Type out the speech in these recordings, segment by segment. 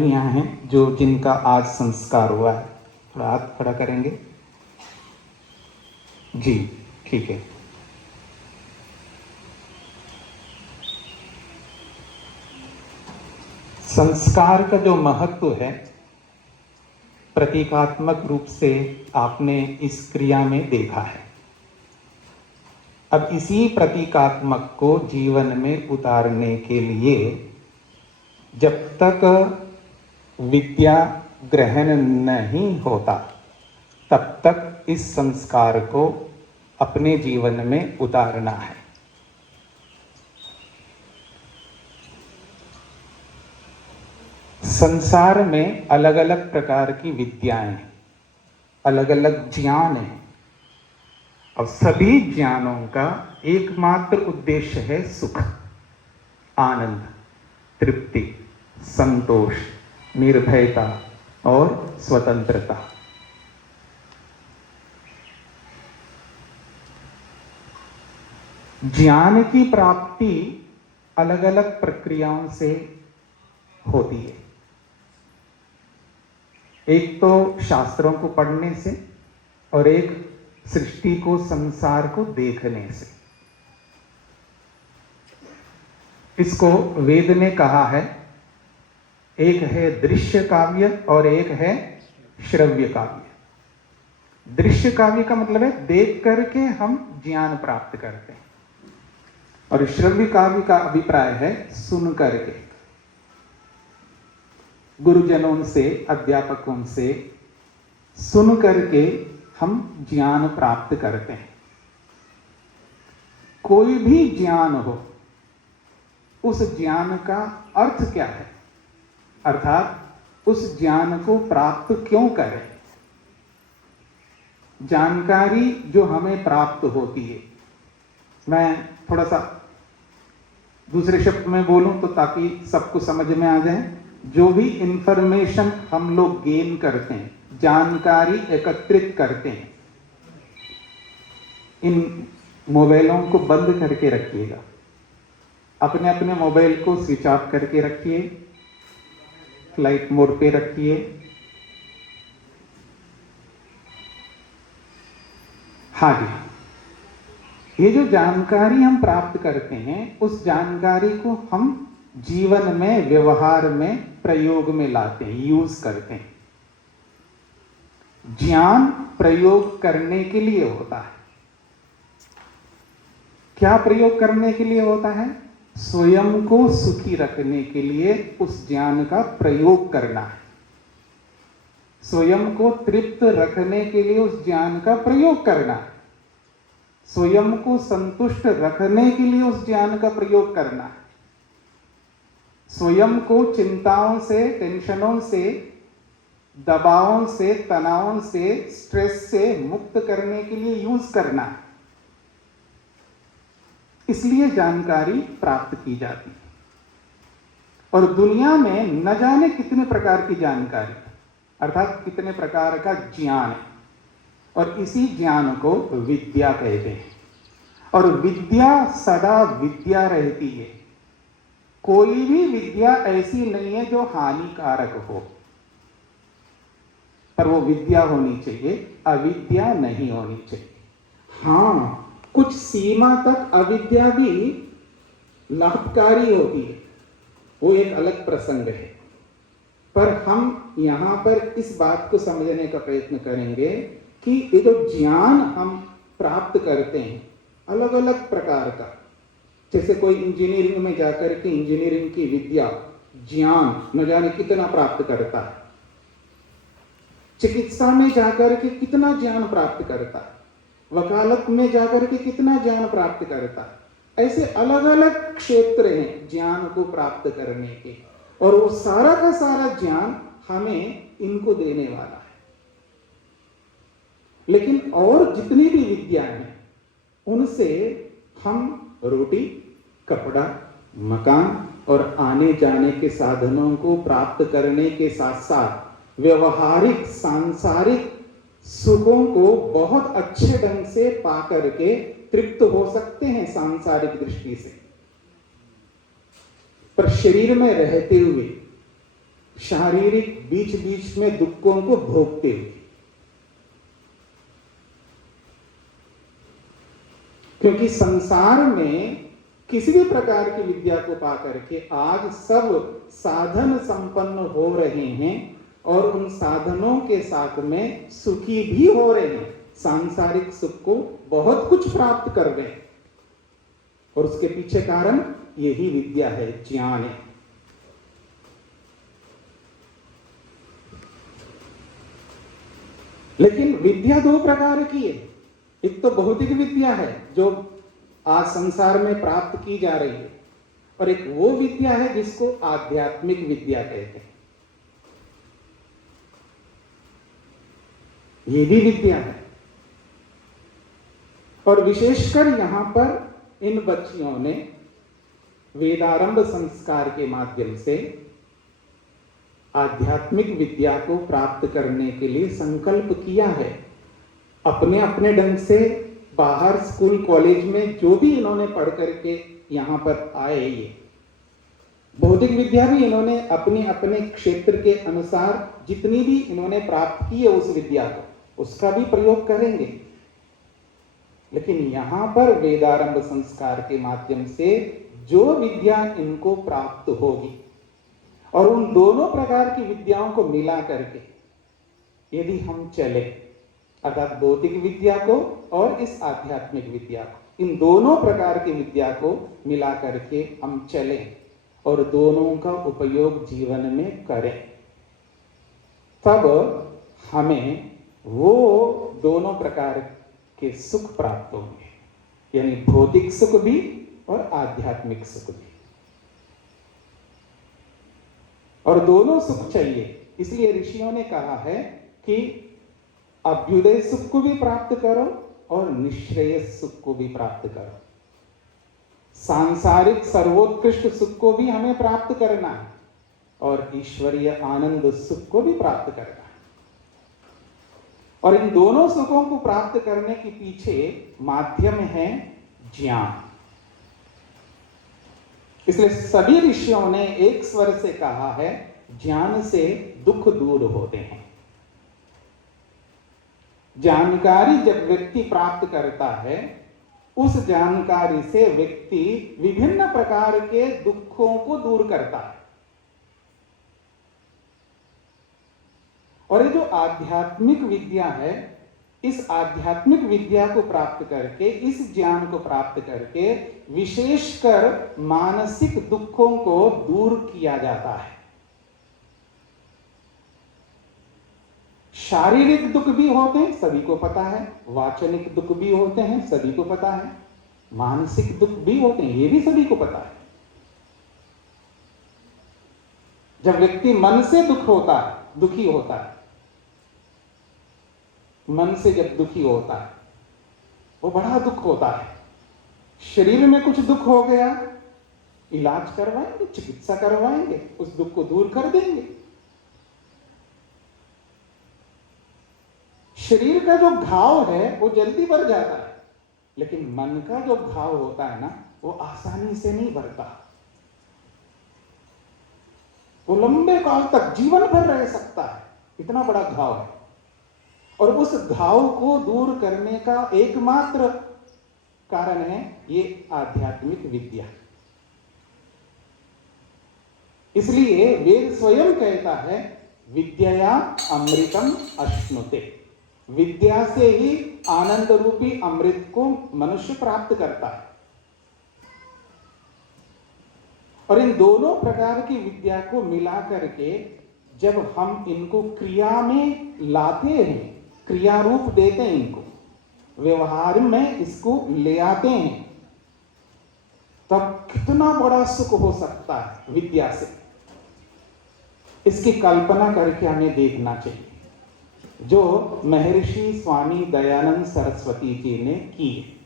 यहाँ हैं जो जिनका आज संस्कार हुआ है। थोड़ा हाथ खड़ा करेंगे जी, ठीक है। संस्कार का जो महत्व है प्रतीकात्मक रूप से आपने इस क्रिया में देखा है। अब इसी प्रतीकात्मक को जीवन में उतारने के लिए जब तक विद्या ग्रहण नहीं होता तब तक इस संस्कार को अपने जीवन में उतारना है। संसार में अलग अलग प्रकार की विद्याएं हैं, अलग अलग ज्ञान हैं और सभी ज्ञानों का एकमात्र उद्देश्य है सुख, आनंद, तृप्ति, संतोष, निर्भयता और स्वतंत्रता। ज्ञान की प्राप्ति अलग अलग प्रक्रियाओं से होती है। एक तो शास्त्रों को पढ़ने से और एक सृष्टि को, संसार को देखने से। इसको वेद ने कहा है, एक है दृश्य काव्य और एक है श्रव्य काव्य। दृश्य काव्य का मतलब है देख करके हम ज्ञान प्राप्त करते हैं और श्रव्य काव्य का अभिप्राय है सुन करके, गुरुजनों से, अध्यापकों से सुन करके हम ज्ञान प्राप्त करते हैं। कोई भी ज्ञान हो, उस ज्ञान का अर्थ क्या है, अर्थात उस ज्ञान को प्राप्त क्यों करें। जानकारी जो हमें प्राप्त होती है, मैं थोड़ा सा दूसरे शब्द में बोलूं तो ताकि सबको समझ में आ जाए। जो भी इंफॉर्मेशन हम लोग गेन करते हैं, जानकारी एकत्रित करते हैं, इन मोबाइलों को बंद करके रखिएगा, अपने अपने मोबाइल को स्विच ऑफ करके रखिए, फ्लाइट मोड पे रखिए। हाँ जी, ये जो जानकारी हम प्राप्त करते हैं, उस जानकारी को हम जीवन में, व्यवहार में, प्रयोग में लाते हैं, यूज करते हैं। ज्ञान प्रयोग करने के लिए होता है। क्या प्रयोग करने के लिए होता है? स्वयं को सुखी रखने के लिए उस ज्ञान का प्रयोग करना है। स्वयं को तृप्त रखने के लिए उस ज्ञान का प्रयोग करना है। स्वयं को संतुष्ट रखने के लिए उस ज्ञान का प्रयोग करना है। स्वयं को चिंताओं से, टेंशनों से, दबावों से, तनावों से, स्ट्रेस से मुक्त करने के लिए यूज करना है। इसलिए जानकारी प्राप्त की जाती है। और दुनिया में न जाने कितने प्रकार की जानकारी, अर्थात कितने प्रकार का ज्ञान है, और इसी ज्ञान को विद्या कहते हैं। और विद्या सदा विद्या रहती है। कोई भी विद्या ऐसी नहीं है जो हानिकारक हो, पर वो विद्या होनी चाहिए, अविद्या नहीं होनी चाहिए। हाँ, कुछ सीमा तक अविद्या भी लाभकारी होती है, वो एक अलग प्रसंग है। पर हम यहां पर इस बात को समझने का प्रयत्न करेंगे कि ये जो ज्ञान हम प्राप्त करते हैं अलग अलग प्रकार का, जैसे कोई इंजीनियरिंग में जाकर के इंजीनियरिंग की विद्या, ज्ञान न जाने कितना प्राप्त करता है, चिकित्सा में जाकर के कितना ज्ञान प्राप्त करता है, वकालत में जाकर के कितना ज्ञान प्राप्त करता है। ऐसे अलग अलग क्षेत्र हैं ज्ञान को प्राप्त करने के, और वो सारा का सारा ज्ञान हमें इनको देने वाला है। लेकिन और जितनी भी विद्याएं हैं उनसे हम रोटी, कपड़ा, मकान और आने जाने के साधनों को प्राप्त करने के साथ साथ व्यवहारिक, सांसारिक सुखों को बहुत अच्छे ढंग से पा करके तृप्त हो सकते हैं सांसारिक दृष्टि से। पर शरीर में रहते हुए शारीरिक बीच बीच में दुखों को भोगते हुए। क्योंकि संसार में किसी भी प्रकार की विद्या को पा करके आज सब साधन संपन्न हो रहे हैं और उन साधनों के साथ में सुखी भी हो रहे हैं, सांसारिक सुख को बहुत कुछ प्राप्त कर रहे हैं। और उसके पीछे कारण यही विद्या है, ज्ञान है। लेकिन विद्या दो प्रकार की है। एक तो भौतिक विद्या है जो आज संसार में प्राप्त की जा रही है, और एक वो विद्या है जिसको आध्यात्मिक विद्या कहते हैं। ये भी विद्या है। और विशेषकर यहां पर इन बच्चियों ने वेदारंभ संस्कार के माध्यम से आध्यात्मिक विद्या को प्राप्त करने के लिए संकल्प किया है। अपने अपने ढंग से बाहर स्कूल कॉलेज में जो भी इन्होंने पढ़ करके यहां पर आए, ये भौतिक विद्या भी इन्होंने अपने अपने क्षेत्र के अनुसार जितनी भी इन्होंने प्राप्त की है उस विद्या को, उसका भी प्रयोग करेंगे। लेकिन यहां पर वेदारंभ संस्कार के माध्यम से जो विद्या इनको प्राप्त होगी, और उन दोनों प्रकार की विद्याओं को मिला करके यदि हम चले, अर्थात भौतिक विद्या को और इस आध्यात्मिक विद्या को, इन दोनों प्रकार की विद्या को मिला करके हम चलें और दोनों का उपयोग जीवन में करें, तब हमें वो दोनों प्रकार के सुख प्राप्त होंगे, यानी भौतिक सुख भी और आध्यात्मिक सुख भी। और दोनों सुख चाहिए, इसलिए ऋषियों ने कहा है कि अभ्युदय सुख को भी प्राप्त करो और निश्रेय सुख को भी प्राप्त करो। सांसारिक सर्वोत्कृष्ट सुख को भी हमें प्राप्त करना है और ईश्वरीय आनंद सुख को भी प्राप्त करना है। और इन दोनों सुखों को प्राप्त करने के पीछे माध्यम है ज्ञान। इसलिए सभी ऋषियों ने एक स्वर से कहा है, ज्ञान से दुख दूर होते हैं। जानकारी जब व्यक्ति प्राप्त करता है, उस जानकारी से व्यक्ति विभिन्न प्रकार के दुखों को दूर करता है। और ये जो आध्यात्मिक विद्या है, इस आध्यात्मिक विद्या को प्राप्त करके, इस ज्ञान को प्राप्त करके विशेषकर मानसिक दुखों को दूर किया जाता है। शारीरिक दुख भी होते हैं, सभी को पता है। वाचनिक दुख भी होते हैं, सभी को पता है। मानसिक दुख भी होते हैं, ये भी सभी को पता है। जब व्यक्ति मन से दुखी होता है, मन से जब दुखी होता है, वो बड़ा दुख होता है। शरीर में कुछ दुख हो गया, इलाज करवाएंगे, चिकित्सा करवाएंगे, उस दुख को दूर कर देंगे। शरीर का जो घाव है वो जल्दी भर जाता है, लेकिन मन का जो घाव होता है ना, वो आसानी से नहीं भरता। वो लंबे काल तक, जीवन भर रह सकता है, इतना बड़ा घाव है। और उस घाव को दूर करने का एकमात्र कारण है ये आध्यात्मिक विद्या। इसलिए वेद स्वयं कहता है, विद्या अमृतम अश्नुते। विद्या से ही आनंद रूपी अमृत को मनुष्य प्राप्त करता है। और इन दोनों प्रकार की विद्या को मिला करके जब हम इनको क्रिया में लाते हैं, क्रिया रूप देते हैं, इनको व्यवहार में इसको ले आते हैं, तब कितना बड़ा सुख हो सकता है विद्या से। इसकी कल्पना करके हमें देखना चाहिए, जो महर्षि स्वामी दयानंद सरस्वती जी ने की।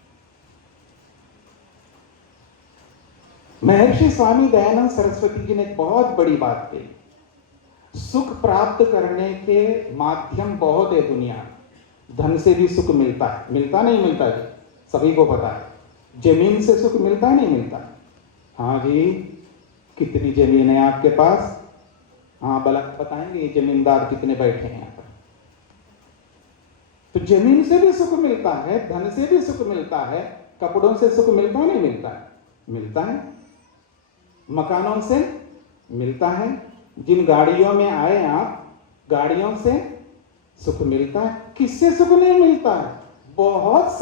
महर्षि स्वामी दयानंद सरस्वती जी ने बहुत बड़ी बात कही। सुख प्राप्त करने के माध्यम बहुत है दुनिया में। धन से भी सुख मिलता है, मिलता नहीं मिलता जी, सभी को पता है। जमीन से सुख मिलता नहीं मिलता? हाँ जी, कितनी जमीन है आपके पास? हाँ बलक बताएंगे ये जमींदार कितने बैठे हैं यहाँ पर। तो जमीन से भी सुख मिलता है, धन से भी सुख मिलता है, कपड़ों से सुख मिलता नहीं मिलता है? मिलता है। मकानों से मिलता है। जिन गाड़ियों में आए आप, गाड़ियों से सुख मिलता है। किससे सुख नहीं मिलता है? बहुत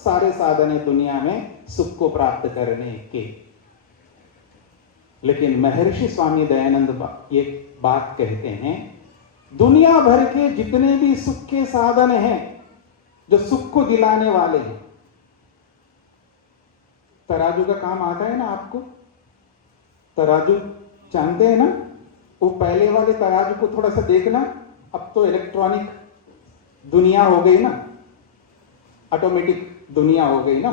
सारे साधन है दुनिया में सुख को प्राप्त करने के। लेकिन महर्षि स्वामी दयानंद ये बात कहते हैं, दुनिया भर के जितने भी सुख के साधन हैं जो सुख को दिलाने वाले हैं, तराजू का काम आता है ना आपको? तराजू जानते हैं ना? वो पहले वाले तराजू को थोड़ा सा देखना, अब तो इलेक्ट्रॉनिक दुनिया हो गई ना, ऑटोमेटिक दुनिया हो गई ना,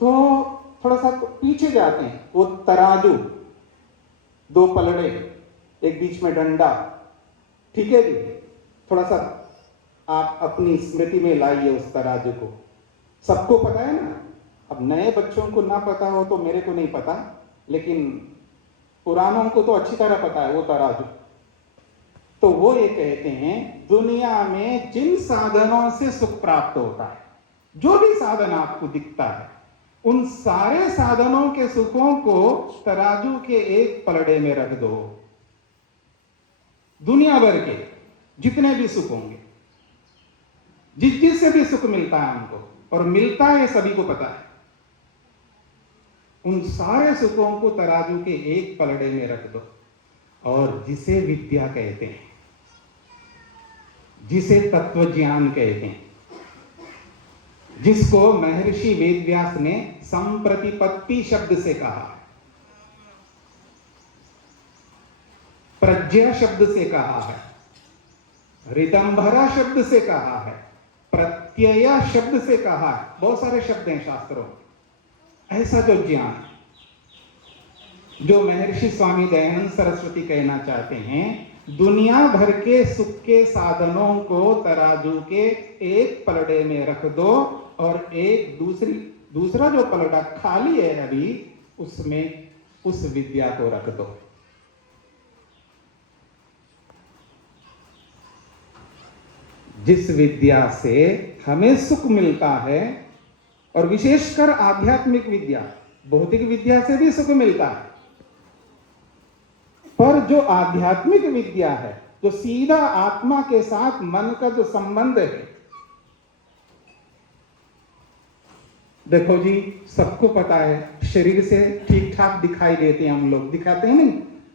तो थोड़ा सा पीछे जाते हैं। वो तराजू, दो पलड़े, एक बीच में डंडा, ठीक है जी? थोड़ा सा आप अपनी स्मृति में लाइए उस तराजू को। सबको पता है ना? अब नए बच्चों को ना पता हो तो मेरे को नहीं पता, लेकिन पुरानों को तो अच्छी तरह पता है वो तराजू। तो वो ये कहते हैं, दुनिया में जिन साधनों से सुख प्राप्त होता है, जो भी साधन आपको दिखता है, उन सारे साधनों के सुखों को तराजू के एक पलड़े में रख दो। दुनिया भर के जितने भी सुख होंगे, जिससे भी सुख मिलता है हमको, और मिलता है सभी को पता है, उन सारे सुखों को तराजू के एक पलड़े में रख दो। और जिसे विद्या कहते हैं, जिसे तत्व ज्ञान कहते हैं, जिसको महर्षि वेदव्यास ने संप्रतिपत्ति शब्द से कहा, प्रज्ञा शब्द से कहा है, ऋतंभरा शब्द से कहा है, प्रत्यय शब्द से कहा है, बहुत सारे शब्द हैं शास्त्रों में। ऐसा जो ज्ञान, जो महर्षि स्वामी दयानंद सरस्वती कहना चाहते हैं, दुनिया भर के सुख के साधनों को तराजू के एक पलड़े में रख दो, और एक दूसरा जो पलड़ा खाली है अभी, उसमें उस विद्या को रख दो। जिस विद्या से हमें सुख मिलता है, और विशेषकर आध्यात्मिक विद्या, भौतिक विद्या से भी सुख मिलता है, पर जो आध्यात्मिक विद्या है, जो सीधा आत्मा के साथ मन का जो संबंध है, देखो जी, सबको पता है शरीर से ठीक ठाक दिखाई देते हैं हम लोग, दिखाते हैं नहीं?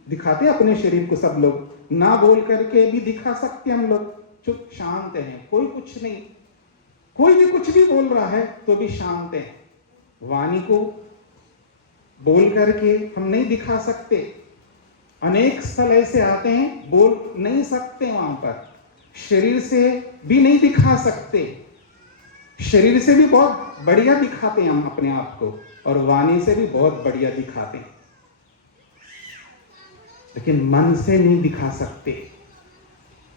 दिखाते अपने शरीर को सब लोग, ना बोल करके भी दिखा सकते हम लोग। चुप शांत हैं, कोई कुछ नहीं, कोई भी कुछ भी बोल रहा है तो भी शांत है। वाणी को बोल करके हम नहीं दिखा सकते। अनेक स्थल ऐसे आते हैं बोल नहीं सकते, वहां पर शरीर से भी नहीं दिखा सकते। शरीर से भी बहुत बढ़िया दिखाते हैं हम अपने आप को, और वाणी से भी बहुत बढ़िया दिखाते हैं, लेकिन मन से नहीं दिखा सकते।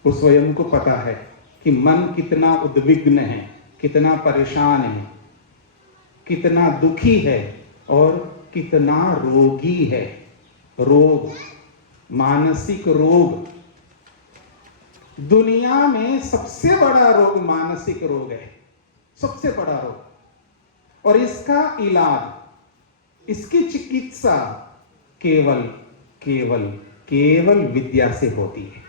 वो स्वयं को पता है कि मन कितना उद्विग्न है, कितना परेशान है, कितना दुखी है, और कितना रोगी है। रोग, मानसिक रोग, दुनिया में सबसे बड़ा रोग मानसिक रोग है, सबसे बड़ा रोग। और इसका इलाज, इसकी चिकित्सा केवल केवल केवल विद्या से होती है,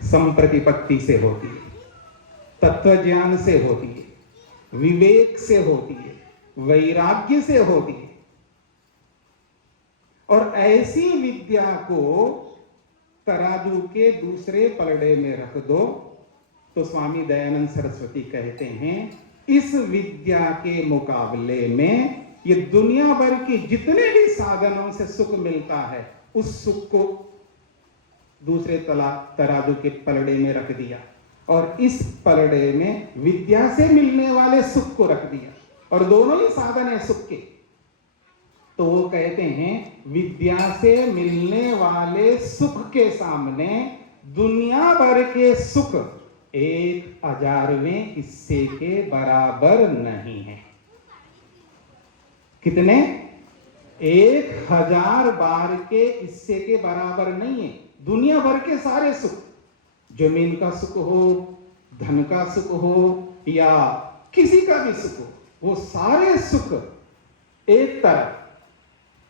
संप्रतिपत्ति से होती है, तत्व ज्ञान से होती है, विवेक से होती है, वैराग्य से होती है। और ऐसी विद्या को तराजू के दूसरे पलड़े में रख दो, तो स्वामी दयानंद सरस्वती कहते हैं, इस विद्या के मुकाबले में ये दुनिया भर की जितने भी साधनों से सुख मिलता है, उस सुख को दूसरे तराजू के पलड़े में रख दिया, और इस पलड़े में विद्या से मिलने वाले सुख को रख दिया, और दोनों ही साधन है सुख के। तो वो कहते हैं, विद्या से मिलने वाले सुख के सामने दुनिया भर के सुख 1,000वें हिस्से के बराबर नहीं है। कितने? 1000 बार के हिस्से के बराबर नहीं है। दुनिया भर के सारे सुख, जमीन का सुख हो, धन का सुख हो, या किसी का भी सुख हो, वो सारे सुख एक तरफ,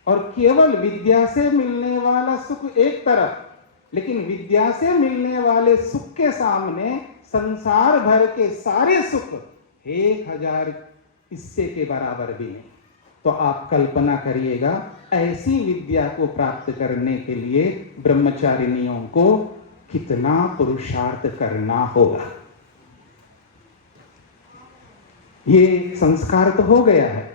और केवल विद्या से मिलने वाला सुख एक तरफ। लेकिन विद्या से मिलने वाले सुख के सामने संसार भर के सारे सुख 1000 हिस्से के बराबर भी नहीं। तो आप कल्पना करिएगा, ऐसी विद्या को प्राप्त करने के लिए ब्रह्मचारिणियों को कितना पुरुषार्थ करना होगा। ये संस्कार तो हो गया है,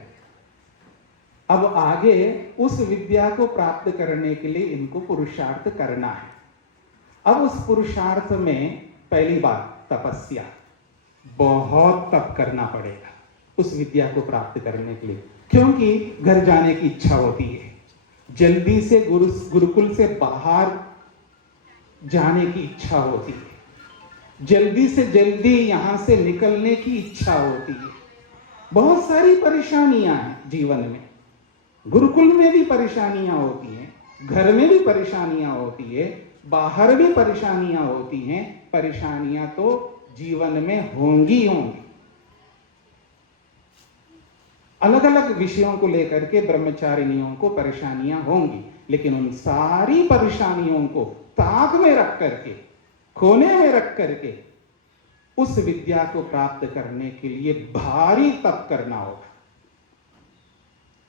अब आगे उस विद्या को प्राप्त करने के लिए इनको पुरुषार्थ करना है। अब उस पुरुषार्थ में पहली बात तपस्या, बहुत तप करना पड़ेगा उस विद्या को प्राप्त करने के लिए, क्योंकि घर जाने की इच्छा होती है, जल्दी से गुरुकुल से बाहर जाने की इच्छा होती है, जल्दी से जल्दी यहां से निकलने की इच्छा होती है। बहुत सारी परेशानियां हैं जीवन में, गुरुकुल में भी परेशानियां होती हैं, घर में भी परेशानियां होती है, बाहर भी परेशानियां होती हैं। परेशानियां तो जीवन में होंगी होंगी। अलग अलग विषयों को लेकर के ब्रह्मचारिणियों को परेशानियां होंगी, लेकिन उन सारी परेशानियों को ताक में रख करके, कोने में रख करके उस विद्या को प्राप्त करने के लिए भारी तप करना होगा।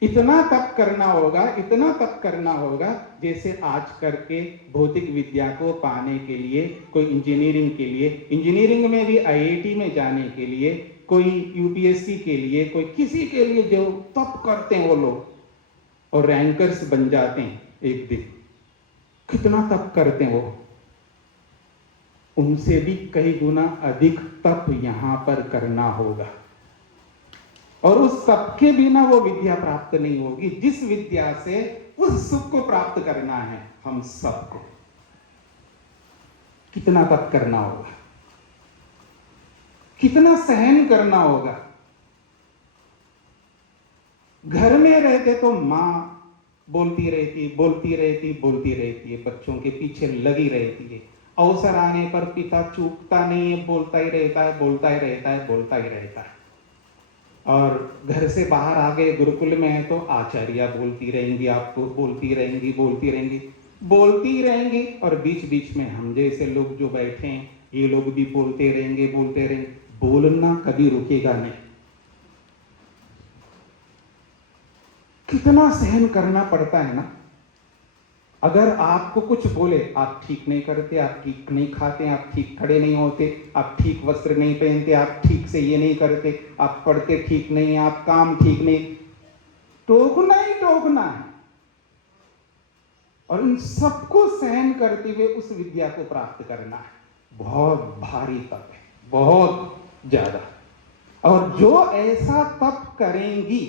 इतना तप करना होगा, इतना तप करना होगा, जैसे आज करके भौतिक विद्या को पाने के लिए कोई इंजीनियरिंग के लिए, इंजीनियरिंग में भी आईआईटी में जाने के लिए, कोई यूपीएससी के लिए, कोई किसी के लिए जो तप करते हैं वो लोग और रैंकर्स बन जाते हैं एक दिन, कितना तप करते हैं वो, उनसे भी कई गुना अधिक तप यहां पर करना होगा। और उस तप के बिना वो विद्या प्राप्त नहीं होगी, जिस विद्या से उस सुख को प्राप्त करना है हम सबको। कितना तप करना होगा, कितना सहन करना होगा। घर में रहते तो मां बोलती रहती है, बच्चों के पीछे लगी रहती है। अवसर आने पर पिता चूकता नहीं है, बोलता ही रहता है। और घर से बाहर आ गए, गुरुकुल में है तो आचार्य बोलती रहेंगी, आपको बोलती रहेंगी, और बीच बीच में हम जैसे लोग जो बैठे हैं ये लोग भी बोलते रहेंगे। बोलना कभी रुकेगा नहीं। कितना सहन करना पड़ता है ना। अगर आपको कुछ बोले, आप ठीक नहीं करते, आप ठीक नहीं खाते, आप ठीक खड़े नहीं होते, आप ठीक वस्त्र नहीं पहनते, आप ठीक से ये नहीं करते, आप पढ़ते ठीक नहीं, आप काम ठीक नहीं, टोकना ही टोकना है। और इन सबको सहन करते हुए उस विद्या को प्राप्त करना है, बहुत भारी तप है, बहुत ज्यादा। और जो ऐसा तप करेंगी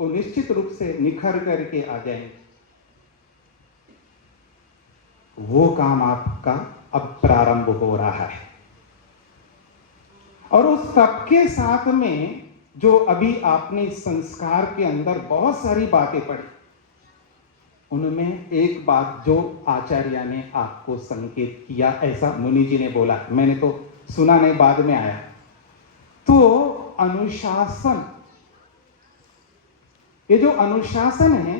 वो निश्चित रूप से निखर करके आ जाएंगे। वो काम आपका अब प्रारंभ हो रहा है। और उस तप के साथ में जो अभी आपने इस संस्कार के अंदर बहुत सारी बातें पढ़ी, उनमें एक बात जो आचार्य ने आपको संकेत किया, ऐसा मुनि जी ने बोला, मैंने तो सुना नहीं, बाद में आया, तो अनुशासन। ये जो अनुशासन है,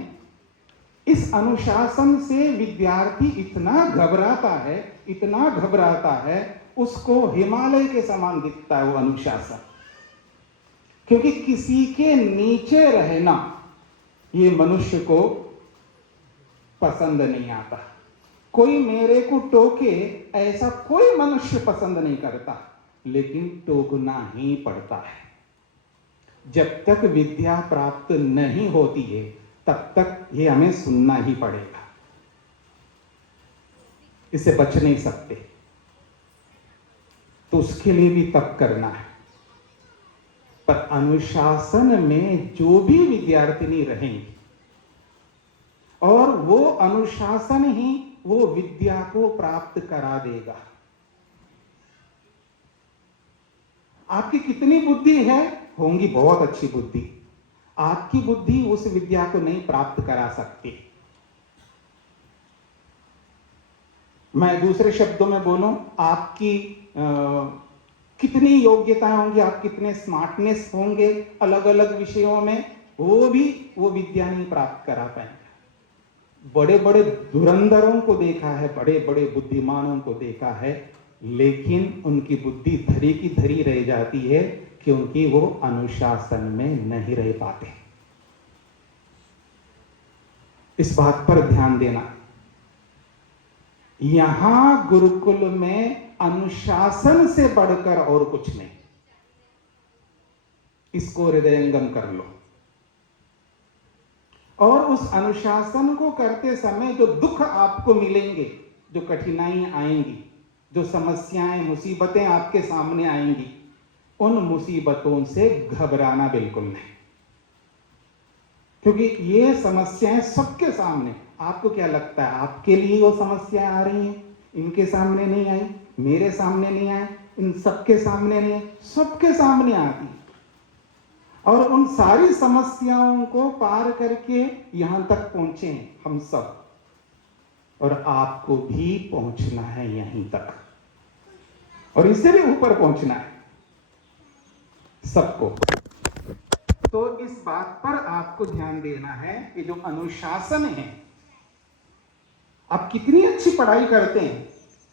इस अनुशासन से विद्यार्थी इतना घबराता है, उसको हिमालय के समान दिखता है वो अनुशासन। क्योंकि किसी के नीचे रहना ये मनुष्य को पसंद नहीं आता। कोई मेरे को टोके ऐसा कोई मनुष्य पसंद नहीं करता, लेकिन टोकना ही पड़ता है। जब तक विद्या प्राप्त नहीं होती है तब तक ये हमें सुनना ही पड़ेगा, इससे बच नहीं सकते। तो उसके लिए भी तप करना है। पर अनुशासन में जो भी विद्यार्थिनी रहेंगी, और वो अनुशासन ही वो विद्या को प्राप्त करा देगा। आपकी कितनी बुद्धि है, होंगी बहुत अच्छी बुद्धि, आपकी बुद्धि उस विद्या को नहीं प्राप्त करा सकती। मैं दूसरे शब्दों में बोलूं, आपकी कितनी योग्यताएं होंगी, आप कितने स्मार्टनेस होंगे अलग अलग विषयों में, वो विद्या नहीं प्राप्त करा पाएंगे। बड़े बड़े धुरंधरों को देखा है, बड़े बड़े बुद्धिमानों को देखा है, लेकिन उनकी बुद्धि धरी की धरी रह जाती है, क्योंकि वो अनुशासन में नहीं रह पाते। इस बात पर ध्यान देना, यहां गुरुकुल में अनुशासन से बढ़कर और कुछ नहीं। इसको हृदयंगम कर लो। और उस अनुशासन को करते समय जो दुख आपको मिलेंगे, जो कठिनाई आएंगी, जो समस्याएं मुसीबतें आपके सामने आएंगी, उन मुसीबतों से घबराना बिल्कुल नहीं, क्योंकि ये समस्याएं सबके सामने। आपको क्या लगता है आपके लिए वो समस्याएं आ रही हैं? इनके सामने नहीं आई, मेरे सामने नहीं आए, इन सबके सामने नहीं है, सबके सामने आती। और उन सारी समस्याओं को पार करके यहां तक पहुंचे हम सब, और आपको भी पहुंचना है यहीं तक, और इससे भी ऊपर पहुंचना है सबको। तो इस बात पर आपको ध्यान देना है कि जो अनुशासन है, आप कितनी अच्छी पढ़ाई करते हैं,